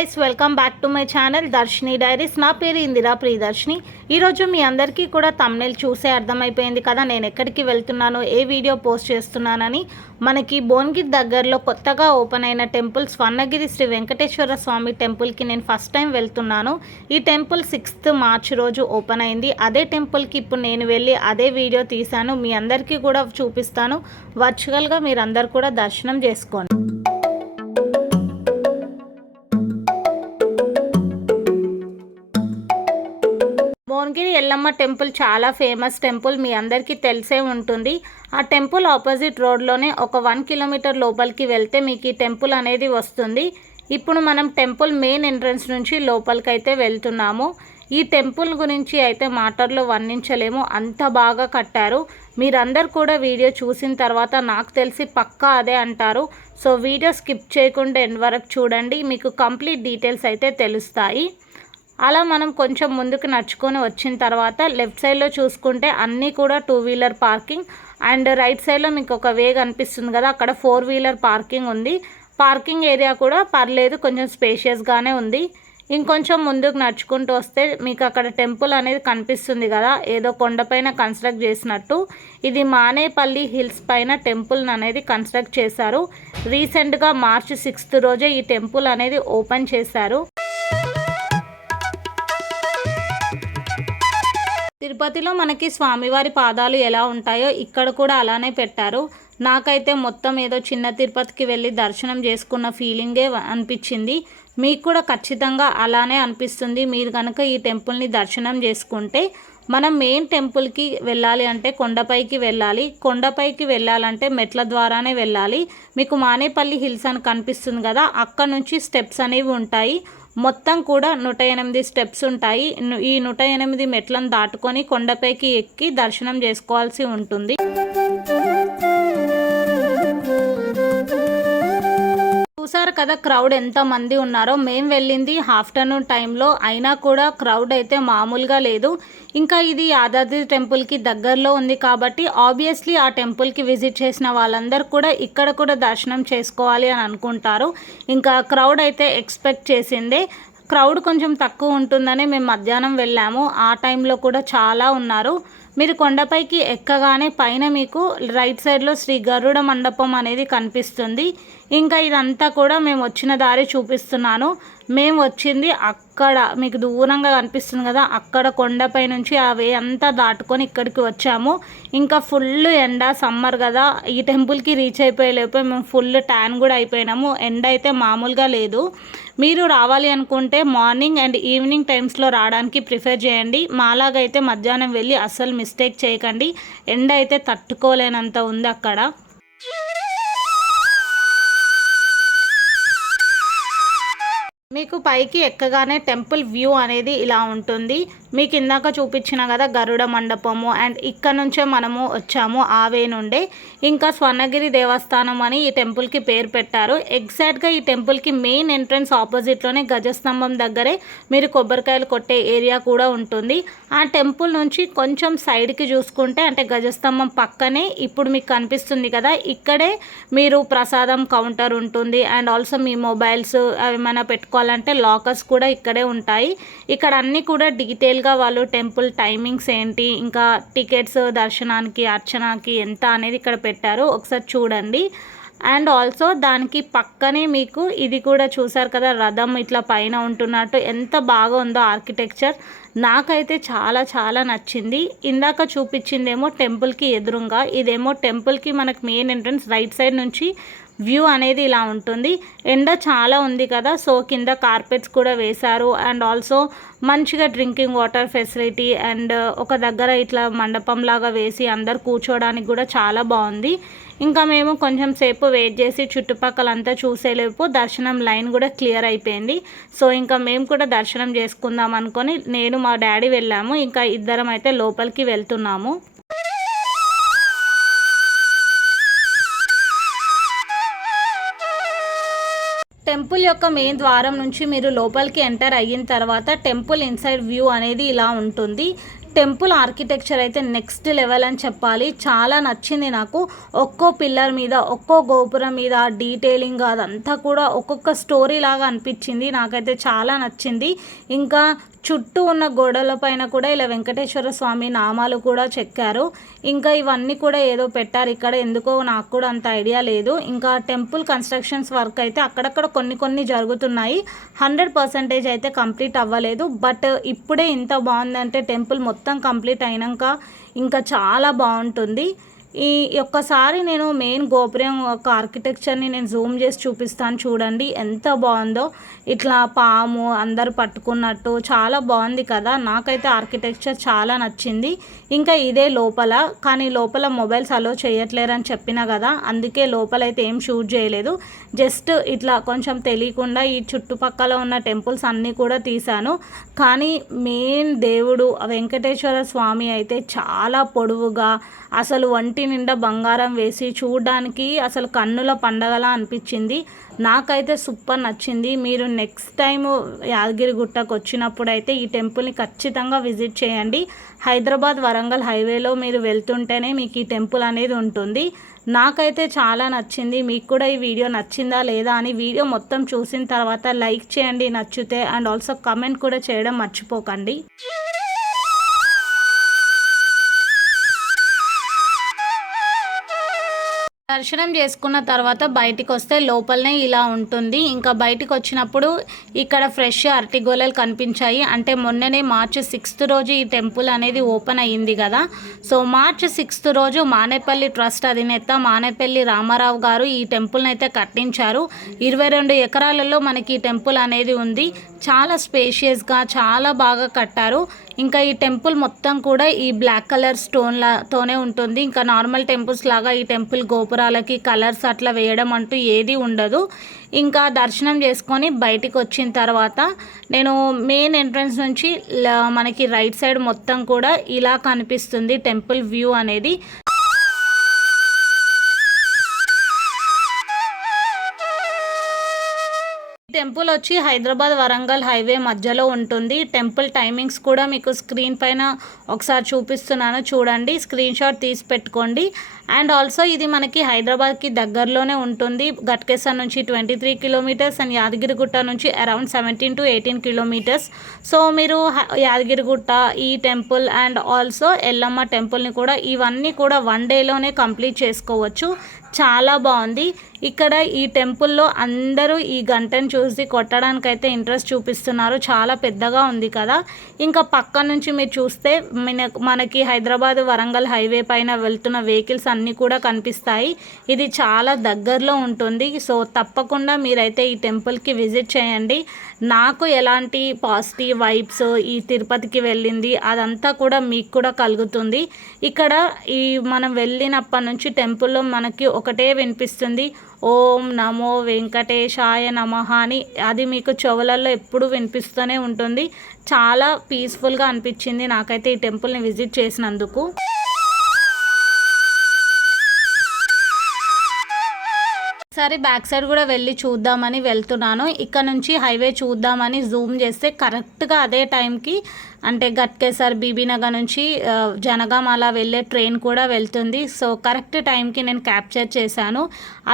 Guys, welcome back to my channel Darshini diaries. నా పేరు ఇందిరా ప్రియదర్శిని. ఈరోజు మీ అందరికీ కూడా థంబ్నెయిల్ చూసే అర్థమైపోయింది కదా నేను ఎక్కడికి వెళ్తున్నానో, ఏ వీడియో పోస్ట్ చేస్తున్నానని. మనకి భువనగిరి దగ్గరలో కొత్తగా ఓపెన్ అయిన టెంపుల్ స్వర్ణగిరి శ్రీ వెంకటేశ్వర స్వామి టెంపుల్కి నేను ఫస్ట్ టైం వెళ్తున్నాను. ఈ టెంపుల్ 6th మార్చ్ రోజు ఓపెన్ అయింది. అదే టెంపుల్కి ఇప్పుడు నేను వెళ్ళి అదే వీడియో తీశాను. మీ అందరికీ కూడా చూపిస్తాను. వర్చువల్గా మీరందరూ కూడా దర్శనం చేసుకోండి. భువనగిరి ఎల్లమ్మ టెంపుల్ చాలా ఫేమస్ టెంపుల్, మీ అందరికీ తెలిసే ఉంటుంది. ఆ టెంపుల్ ఆపోజిట్ రోడ్లోనే ఒక 1 కిలోమీటర్ లోపలికి వెళ్తే మీకు ఈ టెంపుల్ అనేది వస్తుంది. ఇప్పుడు మనం టెంపుల్ మెయిన్ ఎంట్రన్స్ నుంచి లోపలికైతే వెళ్తున్నాము. ఈ టెంపుల్ గురించి అయితే మాటల్లో వర్ణించలేము, అంత బాగా కట్టారు. మీరందరూ కూడా వీడియో చూసిన తర్వాత నాకు తెలిసి పక్కా అదే అంటారు. సో వీడియో స్కిప్ చేయకుండా ఎండ్ వరకు చూడండి, మీకు కంప్లీట్ డీటెయిల్స్ అయితే తెలుస్తాయి. అలా మనం కొంచెం ముందుకు నడుచుకొని వచ్చిన తర్వాత లెఫ్ట్ సైడ్లో చూసుకుంటే అన్నీ కూడా 2 వీలర్ పార్కింగ్, అండ్ రైట్ సైడ్లో మీకు ఒక వే కనిపిస్తుంది కదా, అక్కడ 4 వీలర్ పార్కింగ్ ఉంది. పార్కింగ్ ఏరియా కూడా పర్లేదు, కొంచెం స్పేషియస్గానే ఉంది. ఇంకొంచెం ముందుకు నడుచుకుంటూ వస్తే మీకు అక్కడ టెంపుల్ అనేది కనిపిస్తుంది కదా, ఏదో కొండపైన కన్స్ట్రక్ట్ చేసినట్టు. ఇది మానేపల్లి హిల్స్ పైన టెంపుల్ అనేది కన్స్ట్రక్ట్ చేశారు. రీసెంట్గా మార్చ్ 6th రోజే ఈ టెంపుల్ అనేది ఓపెన్ చేశారు. తిరుపతిలో మనకి స్వామివారి పాదాలు ఎలా ఉంటాయో ఇక్కడ కూడా అలానే పెట్టారు. నాకైతే మొత్తం ఏదో చిన్న తిరుపతికి వెళ్ళి దర్శనం చేసుకున్న ఫీలింగే అనిపించింది. మీకు కూడా ఖచ్చితంగా అలానే అనిపిస్తుంది. మీరు కనుక ఈ టెంపుల్ని దర్శనం చేసుకుంటే. మనం మెయిన్ టెంపుల్కి వెళ్ళాలి అంటే కొండపైకి వెళ్ళాలి. కొండపైకి వెళ్ళాలంటే మెట్ల ద్వారానే వెళ్ళాలి. మీకు మానేపల్లి హిల్స్ అని కనిపిస్తుంది కదా, అక్కడ నుంచి స్టెప్స్ అనేవి ఉంటాయి. మొత్తం కూడా 108 స్టెప్స్ ఉంటాయి. ఈ 108 మెట్లను దాటుకొని కొండపైకి ఎక్కి దర్శనం చేసుకోవాల్సి ఉంటుంది. చూసారు కదా క్రౌడ్ ఎంత మంది ఉన్నారో. మేము వెళ్ళింది ఆఫ్టర్నూన్ టైంలో, అయినా కూడా క్రౌడ్ అయితే మామూలుగా లేదు. ఇంకా ఇది యాదాద్రి టెంపుల్కి దగ్గరలో ఉంది కాబట్టి ఆబ్వియస్లీ ఆ టెంపుల్కి విజిట్ చేసిన వాళ్ళందరూ కూడా ఇక్కడ కూడా దర్శనం చేసుకోవాలి అని అనుకుంటారు. ఇంకా క్రౌడ్ అయితే ఎక్స్పెక్ట్ చేసిందే. క్రౌడ్ కొంచెం తక్కువ ఉంటుందని మేము మధ్యాహ్నం వెళ్ళాము, ఆ టైంలో కూడా చాలా ఉన్నారు. మీరు కొండపైకి ఎక్కగానే పైన మీకు రైట్ సైడ్లో శ్రీ గరుడ మండపం అనేది కనిపిస్తుంది. ఇంకా ఇదంతా కూడా మేము వచ్చిన దారి చూపిస్తున్నాను. మేము వచ్చింది అక్కడ మీకు దూరంగా కనిపిస్తుంది కదా, అక్కడ కొండపై నుంచి ఆ వే అంతా దాటుకొని ఇక్కడికి వచ్చాము. ఇంకా ఫుల్ ఎండ, సమ్మర్ కదా, ఈ టెంపుల్కి రీచ్ అయిపోయలేకపోయి మేము ఫుల్ ట్యాన్ కూడా అయిపోయినాము. ఎండ అయితే మామూలుగా లేదు. మీరు రావాలి అనుకుంటే మార్నింగ్ అండ్ ఈవినింగ్ టైమ్స్లో రావడానికి ప్రిఫర్ చేయండి. మాలాగైతే మధ్యాహ్నం వెళ్ళి అస్సలు మిస్టేక్ చేయకండి, ఎండ అయితే తట్టుకోలేనంత ఉంది అక్కడ. మీకు పైకి ఎక్కగానే టెంపుల్ వ్యూ అనేది ఇలా ఉంటుంది. మీకు ఇందాక చూపించిన కదా గరుడ మండపము, అండ్ ఇక్కడ నుంచే మనము వచ్చాము ఆ వే నుండే. ఇంకా స్వర్ణగిరి దేవస్థానం అని ఈ టెంపుల్కి పేరు పెట్టారు. ఎగ్జాక్ట్గా ఈ టెంపుల్కి మెయిన్ ఎంట్రన్స్ ఆపోజిట్లోనే గజస్తంభం దగ్గరే మీరు కొబ్బరికాయలు కొట్టే ఏరియా కూడా ఉంటుంది. ఆ టెంపుల్ నుంచి కొంచెం సైడ్కి చూసుకుంటే అంటే గజస్తంభం పక్కనే ఇప్పుడు మీకు కనిపిస్తుంది కదా, ఇక్కడే మీరు ప్రసాదం కౌంటర్ ఉంటుంది. అండ్ ఆల్సో మీ మొబైల్స్ ఏమైనా పెట్టుకోవాలంటే లాకర్స్ కూడా ఇక్కడే ఉంటాయి. ఇక్కడ అన్నీ కూడా డీటెయిల్గా వాళ్ళు టెంపుల్ టైమింగ్స్ ఏంటి, ఇంకా టికెట్స్ దర్శనానికి అర్చనకి ఎంత అనేది ఇక్కడ పెట్టారు, ఒకసారి చూడండి. అండ్ ఆల్సో దానికి పక్కనే మీకు ఇది కూడా చూసారు కదా, రథం ఇట్లా పైన ఉంటున్నట్టు ఎంత బాగా ఉందో ఆర్కిటెక్చర్. నాకైతే చాలా చాలా నచ్చింది. ఇందాక చూపించిందేమో టెంపుల్కి ఎదురుగా, ఇదేమో టెంపుల్కి మనకు మెయిన్ ఎంట్రన్స్ రైట్ సైడ్ నుంచి వ్యూ అనేది ఇలా ఉంటుంది. ఎండ చాలా ఉంది కదా, సో కింద కార్పెట్స్ కూడా వేశారు. అండ్ ఆల్సో మంచిగా డ్రింకింగ్ వాటర్ ఫెసిలిటీ, అండ్ ఒక దగ్గర ఇట్లా మండపం లాగా వేసి అందరు కూర్చోడానికి కూడా చాలా బాగుంది. ఇంకా మేము కొంచెం సేపు వెయిట్ చేసి చుట్టుపక్కలంతా చూసేలేపు దర్శనం లైన్ కూడా క్లియర్ అయిపోయింది. సో ఇంకా మేము కూడా దర్శనం చేసుకుందాం అనుకొని నేను మా డాడీ వెళ్ళాము. ఇంకా ఇద్దరం అయితే లోపలికి వెళ్తున్నాము. టెంపుల్ యొక్క మెయిన్ ద్వారం నుంచి మీరు లోపలికి ఎంటర్ అయిన తర్వాత టెంపుల్ ఇన్సైడ్ వ్యూ అనేది ఇలా ఉంటుంది. టెంపుల్ ఆర్కిటెక్చర్ అయితే నెక్స్ట్ లెవెల్ అని చెప్పాలి. చాలా నచ్చింది నాకు. ఒక్కో పిల్లర్ మీద, ఒక్కో గోపురం మీద డీటెయిలింగ్ అదంతా కూడా ఒక్కొక్క స్టోరీ లాగా అనిపించింది. నాకైతే చాలా నచ్చింది. ఇంకా చుట్టూ ఉన్న గోడల పైన కూడా ఇలా వెంకటేశ్వర స్వామి నామాలు కూడా చెక్కారు. ఇంకా ఇవన్నీ కూడా ఏదో పెట్టారు ఇక్కడ, ఎందుకో నాకు కూడా అంత ఐడియా లేదు. ఇంకా టెంపుల్ కన్స్ట్రక్షన్స్ వర్క్ అయితే అక్కడక్కడ కొన్ని జరుగుతున్నాయి. 100% అయితే కంప్లీట్ అవ్వలేదు. బట్ ఇప్పుడే ఇంత బాగుందంటే టెంపుల్ మొత్తం కంప్లీట్ అయినాక ఇంకా చాలా బాగుంటుంది. ఈ ఒక్కసారి నేను మెయిన్ గోపురం యొక్క ఆర్కిటెక్చర్ని నేను జూమ్ చేసి చూపిస్తాను చూడండి, ఎంత బాగుందో. ఇట్లా పాము అందరు పట్టుకున్నట్టు చాలా బాగుంది కదా. నాకైతే ఆర్కిటెక్చర్ చాలా నచ్చింది. ఇంకా ఇదే లోపల, కానీ లోపల మొబైల్స్ అలో చేయట్లేరని చెప్పినా కదా, అందుకే లోపలైతే ఏం షూట్ చేయలేదు. జస్ట్ ఇట్లా కొంచెం తెలియకుండా ఈ చుట్టుపక్కల ఉన్న టెంపుల్స్ అన్నీ కూడా తీశాను. కానీ మెయిన్ దేవుడు వెంకటేశ్వర స్వామి అయితే చాలా పొడవుగా, అసలు ఒంటి నిండా బంగారం వేసి చూడడానికి అసలు కన్నుల పండగలా అనిపించింది. నాకైతే సూపర్ నచ్చింది. మీరు నెక్స్ట్ టైం యాదగిరిగుట్టకు వచ్చినప్పుడు అయితే ఈ టెంపుల్ని ఖచ్చితంగా విజిట్ చేయండి. హైదరాబాద్ వరంగల్ హైవేలో మీరు వెళ్తుంటేనే మీకు ఈ టెంపుల్ అనేది ఉంటుంది. నాకైతే చాలా నచ్చింది. మీకు కూడా ఈ వీడియో నచ్చిందా లేదా అని వీడియో మొత్తం చూసిన తర్వాత లైక్ చేయండి నచ్చితే, అండ్ ఆల్సో కమెంట్ కూడా చేయడం మర్చిపోకండి. దర్శనం చేసుకున్న తర్వాత బయటికి వస్తే లోపలనే ఇలా ఉంటుంది. ఇంకా బయటికి వచ్చినప్పుడు ఇక్కడ ఫ్రెష్ అరటిగోళలు కనిపించాయి. అంటే మొన్ననే March 6th రోజు ఈ టెంపుల్ అనేది ఓపెన్ అయ్యింది కదా. సో March 6th రోజు మానేపల్లి ట్రస్ట్ అధినేత మానేపల్లి రామారావు గారు ఈ టెంపుల్ని అయితే కట్టించారు. 22 ఎకరాలలో మనకి ఈ టెంపుల్ అనేది ఉంది. చాలా స్పేషియస్గా చాలా బాగా కట్టారు. ఇంకా ఈ టెంపుల్ మొత్తం కూడా ఈ బ్లాక్ కలర్ స్టోన్లతోనే ఉంటుంది. ఇంకా నార్మల్ టెంపుల్స్ లాగా ఈ టెంపుల్ గోపురాలకి కలర్స్ అట్లా వేయడం అంటూ ఏది ఉండదు. ఇంకా దర్శనం చేసుకొని బయటికి వచ్చిన తర్వాత నేను మెయిన్ ఎంట్రన్స్ నుంచి మనకి రైట్ సైడ్ మొత్తం కూడా ఇలా కనిపిస్తుంది టెంపుల్ వ్యూ అనేది. టెంపుల్ వచ్చి హైదరాబాద్ వరంగల్ హైవే మధ్యలో ఉంటుంది. టెంపుల్ టైమింగ్స్ కూడా మీకు స్క్రీన్ పైన ఒకసారి చూపిస్తున్నాను చూడండి, స్క్రీన్ షాట్ తీసి పెట్టుకోండి. అండ్ ఆల్సో ఇది మనకి హైదరాబాద్కి దగ్గరలోనే ఉంటుంది. గట్కేసర్ నుంచి 23 కిలోమీటర్స్ అండ్ యాదగిరిగుట్ట నుంచి అరౌండ్ 17 to 18 కిలోమీటర్స్. సో మీరు యాదగిరిగుట్ట, ఈ టెంపుల్ అండ్ ఆల్సో ఎల్లమ్మ టెంపుల్ని కూడా ఇవన్నీ కూడా 1 డేలోనే కంప్లీట్ చేసుకోవచ్చు. చాలా బాగుంది. ఇక్కడ ఈ టెంపుల్లో అందరూ ఈ గంటను చూసి కొట్టడానికైతే ఇంట్రెస్ట్ చూపిస్తున్నారు. చాలా పెద్దగా ఉంది కదా. ఇంకా పక్క నుంచి మీరు చూస్తే మనకి హైదరాబాద్ వరంగల్ హైవే పైన వెళ్తున్న వెహికల్స్ అన్నీ కూడా కనిపిస్తాయి. ఇది చాలా దగ్గరలో ఉంటుంది. సో తప్పకుండా మీరైతే ఈ టెంపుల్కి విజిట్ చేయండి. నాకు ఎలాంటి పాజిటివ్ వైబ్స్ ఈ తిరుపతికి వెళ్ళింది అదంతా కూడా మీకు కూడా కలుగుతుంది. ఇక్కడ ఈ మనం వెళ్ళినప్పటి నుంచి టెంపుల్లో మనకి ఒకటే వినిపిస్తుంది, ఓం నమో వెంకటేశాయ నమః అని. అది మీకు చెవులలో ఎప్పుడు వినిపిస్తూనే ఉంటుంది. చాలా పీస్ఫుల్గా అనిపించింది నాకైతే ఈ టెంపుల్ని విజిట్ చేసినందుకు. ఒకసారి బ్యాక్ సైడ్ కూడా వెళ్ళి చూద్దామని వెళ్తున్నాను. ఇక్కడ నుంచి హైవే చూద్దామని జూమ్ చేస్తే కరెక్ట్గా అదే టైంకి అంటే గట్కేసర్ బీబీనగర్ నుంచి జనగాం అలా వెళ్ళే ట్రైన్ కూడా వెళ్తుంది. సో కరెక్ట్ టైంకి నేను క్యాప్చర్ చేశాను.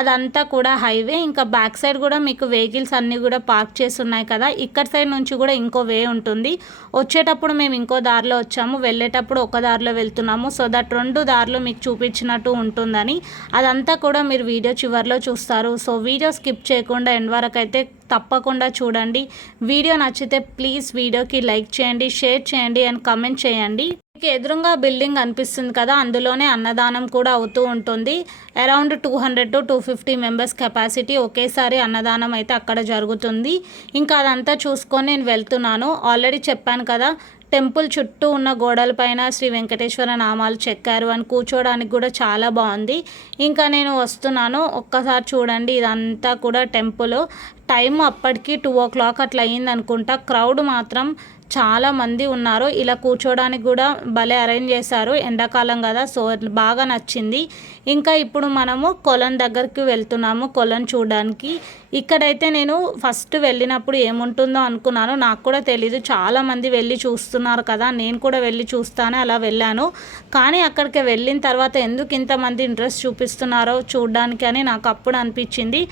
అదంతా కూడా హైవే. ఇంకా బ్యాక్ సైడ్ కూడా మీకు వెహికల్స్ అన్నీ కూడా పార్క్ చేసి ఉన్నాయి కదా. ఇక్కడ సైడ్ నుంచి కూడా ఇంకో వే ఉంటుంది. వచ్చేటప్పుడు మేము ఇంకో దారిలో వచ్చాము, వెళ్ళేటప్పుడు ఒక దారిలో వెళ్తున్నాము. సో దట్ 2 దారులు మీకు చూపించినట్టు ఉంటుందని. అదంతా కూడా మీరు వీడియో చివరిలో చూస్తారు. సో వీడియో స్కిప్ చేయకుండా ఎండ్ వరకు అయితే తప్పకుండా చూడండి. వీడియో నచ్చితే ప్లీజ్ వీడియోకి లైక్ చేయండి, షేర్ చేయండి అండ్ కమెంట్ చేయండి. మీకు ఎదురుగా బిల్డింగ్ అనిపిస్తుంది కదా, అందులోనే అన్నదానం కూడా అవుతూ ఉంటుంది. అరౌండ్ 200 to 250 మెంబర్స్ కెపాసిటీ ఒకేసారి అన్నదానం అయితే అక్కడ జరుగుతుంది. ఇంకా అదంతా చూసుకొని నేను వెళ్తున్నాను. ఆల్రెడీ చెప్పాను కదా, టెంపుల్ చుట్టూ ఉన్న గోడలపైన శ్రీ వెంకటేశ్వర నామాలు చెక్కారు అని కూర్చోడానికి కూడా చాలా బాగుంది. ఇంకా నేను వస్తున్నాను, ఒక్కసారి చూడండి. ఇదంతా కూడా టైం అప్పటికి 2:00 అట్లా అయింది అనుకుంటా. క్రౌడ్ మాత్రం చాలా మంది ఉన్నారు. ఇలా కూర్చోడానికి కూడా భలే అరేంజ్ చేశారు. ఎండాకాలం కదా, సో బాగా నచ్చింది. ఇంకా ఇప్పుడు మనము కొలను దగ్గరికి వెళ్తున్నాము, కొలను చూడడానికి. ఇక్కడైతే నేను ఫస్ట్ వెళ్ళినప్పుడు ఏముంటుందో అనుకున్నాను, నాకు కూడా తెలీదు. చాలామంది వెళ్ళి చూస్తున్నారు కదా, నేను కూడా వెళ్ళి చూస్తానే అలా వెళ్ళాను. కానీ అక్కడికి వెళ్ళిన తర్వాత ఎందుకు ఇంతమంది ఇంట్రెస్ట్ చూపిస్తున్నారో చూడడానికి అని నాకు అప్పుడు అనిపించింది.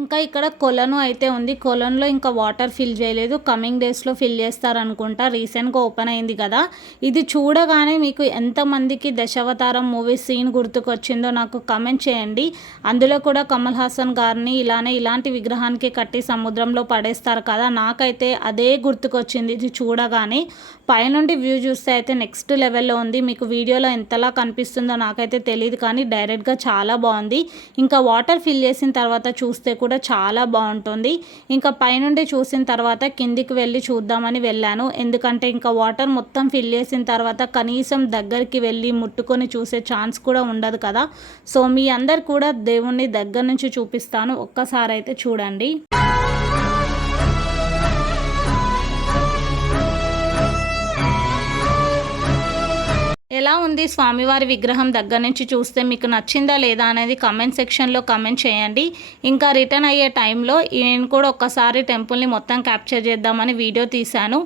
ఇంకా ఇక్కడ కొలను అయితే ఉంది. కొలనులో ఇంకా వాటర్ ఫిల్ చేయలేదు, కమింగ్ డేస్లో ఫిల్ చేస్తారనుకుంటా. రీసెంట్గా ఓపెన్ అయింది కదా. ఇది చూడగానే మీకు ఎంతమందికి దశావతారం మూవీ సీన్ గుర్తుకొచ్చిందో నాకు కమెంట్ చేయండి. అందులో కూడా కమల్ హాసన్ గారిని ఇలాంటి విగ్రహానికి కట్టి సముద్రంలో పడేస్తారు కదా, నాకైతే అదే గుర్తుకొచ్చింది ఇది చూడగానే. పైనుండి వ్యూ చూస్తే అయితే నెక్స్ట్ లెవెల్లో ఉంది. మీకు వీడియోలో ఎంతలా కనిపిస్తుందో నాకైతే తెలియదు, కానీ డైరెక్ట్గా చాలా బాగుంది. ఇంకా వాటర్ ఫిల్ చేసిన తర్వాత చూస్తే కూడా చాలా బాగుంటుంది. ఇంకా పైనుండి చూసిన తర్వాత కిందికి వెళ్ళి చూద్దామని వెళ్ళాను. ఎందుకంటే ఇంకా వాటర్ మొత్తం ఫిల్ చేసిన తర్వాత కనీసం దగ్గరికి వెళ్ళి ముట్టుకొని చూసే ఛాన్స్ కూడా ఉండదు కదా. సో మీ అందరు కూడా దేవుణ్ణి దగ్గర నుంచి చూపిస్తాను, ఒక్కసారి అయితే చూడండి. ఎలా ఉంది స్వామివారి విగ్రహం దగ్గర నుంచి చూస్తే మీకు నచ్చిందా లేదా అనేది కమెంట్ సెక్షన్లో కమెంట్ చేయండి. ఇంకా రిటర్న్ అయ్యే టైంలో నేను కూడా ఒక్కసారి టెంపుల్ని మొత్తం క్యాప్చర్ చేద్దామని వీడియో తీశాను.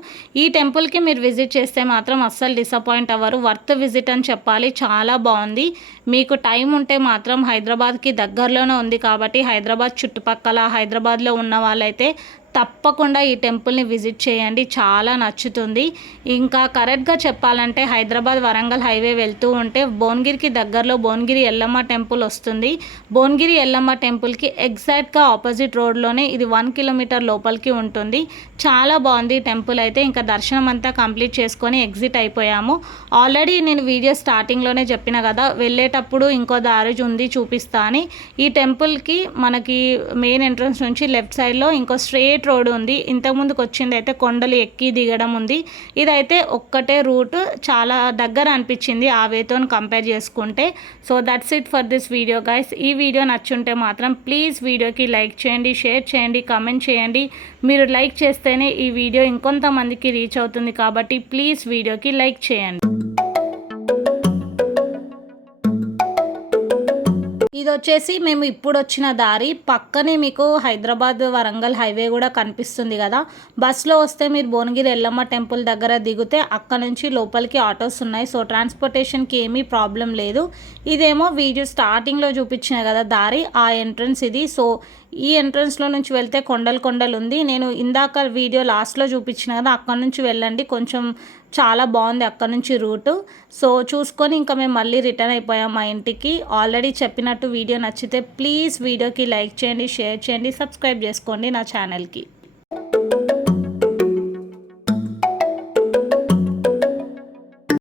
ఈ టెంపుల్కి మీరు విజిట్ చేస్తే మాత్రం అస్సలు డిసప్పాయింట్ అవ్వరు, వర్త్ విజిట్ అని చెప్పాలి. చాలా బాగుంది. మీకు టైం ఉంటే మాత్రం హైదరాబాద్కి దగ్గరలోనే ఉంది కాబట్టి హైదరాబాద్ చుట్టుపక్కల హైదరాబాద్లో ఉన్న వాళ్ళైతే తప్పకుండా ఈ టెంపుల్ని విజిట్ చేయండి, చాలా నచ్చుతుంది. ఇంకా కరెక్ట్గా చెప్పాలంటే హైదరాబాద్ వరంగల్ హైవే వెళ్తూ ఉంటే భువనగిరికి దగ్గరలో భువనగిరి ఎల్లమ్మ టెంపుల్ వస్తుంది. భువనగిరి ఎల్లమ్మ టెంపుల్కి ఎగ్జాక్ట్గా ఆపోజిట్ రోడ్లోనే ఇది 1 కిలోమీటర్ లోపలికి ఉంటుంది. చాలా బాగుంది టెంపుల్ అయితే. ఇంకా దర్శనం అంతా కంప్లీట్ చేసుకొని ఎగ్జిట్ అయిపోయాము. ఆల్రెడీ నేను వీడియో స్టార్టింగ్లోనే చెప్పిన కదా, వెళ్ళేటప్పుడు ఇంకో దారి ఉంది చూపిస్తా అని. ఈ టెంపుల్కి మనకి మెయిన్ ఎంట్రన్స్ నుంచి లెఫ్ట్ సైడ్లో ఇంకో స్ట్రేట్ రోడ్ ఉంది. ఇంతకుముందుకు వచ్చింది అయితే కొండలు ఎక్కి దిగడం ఉంది. ఇదైతే ఒక్కటే రూట్, చాలా దగ్గర అనిపించింది ఆ వేతో కంపేర్ చేసుకుంటే. So that's it for this video guys. ఈ వీడియో నచ్చుంటే మాత్రం ప్లీజ్ వీడియోకి లైక్ చేయండి, షేర్ చేయండి, కమెంట్ చేయండి. మీరు లైక్ చేస్తేనే ఈ వీడియో ఇంకొంతమందికి రీచ్ అవుతుంది కాబట్టి ప్లీజ్ వీడియోకి లైక్ చేయండి. ఇది వచ్చేసి మేము ఇప్పుడు వచ్చిన దారి పక్కనే మీకు హైదరాబాద్ వరంగల్ హైవే కూడా కనిపిస్తుంది కదా. బస్సులో వస్తే మీరు భువనగిరి ఎల్లమ్మ టెంపుల్ దగ్గర దిగితే అక్కడ నుంచి లోపలికి ఆటోస్ ఉన్నాయి. సో ట్రాన్స్పోర్టేషన్కి ఏమీ ప్రాబ్లం లేదు. ఇదేమో వీడియో స్టార్టింగ్లో చూపించిన కదా దారి, ఆ ఎంట్రన్స్ ఇది. సో ఈ ఎంట్రన్స్లో నుంచి వెళ్తే కొండలు ఉంది. నేను ఇందాక వీడియో లాస్ట్లో చూపించిన కదా, అక్కడ నుంచి వెళ్ళండి, కొంచెం చాలా బాగుంది అక్కడ నుంచి రూటు. సో చూసుకొని ఇంకా మేము మళ్ళీ రిటర్న్ అయిపోయాం మా ఇంటికి. ఆల్రెడీ చెప్పినట్టు వీడియో నచ్చితే ప్లీజ్ వీడియోకి లైక్ చేయండి, షేర్ చేయండి, సబ్స్క్రైబ్ చేసుకోండి నా ఛానల్కి.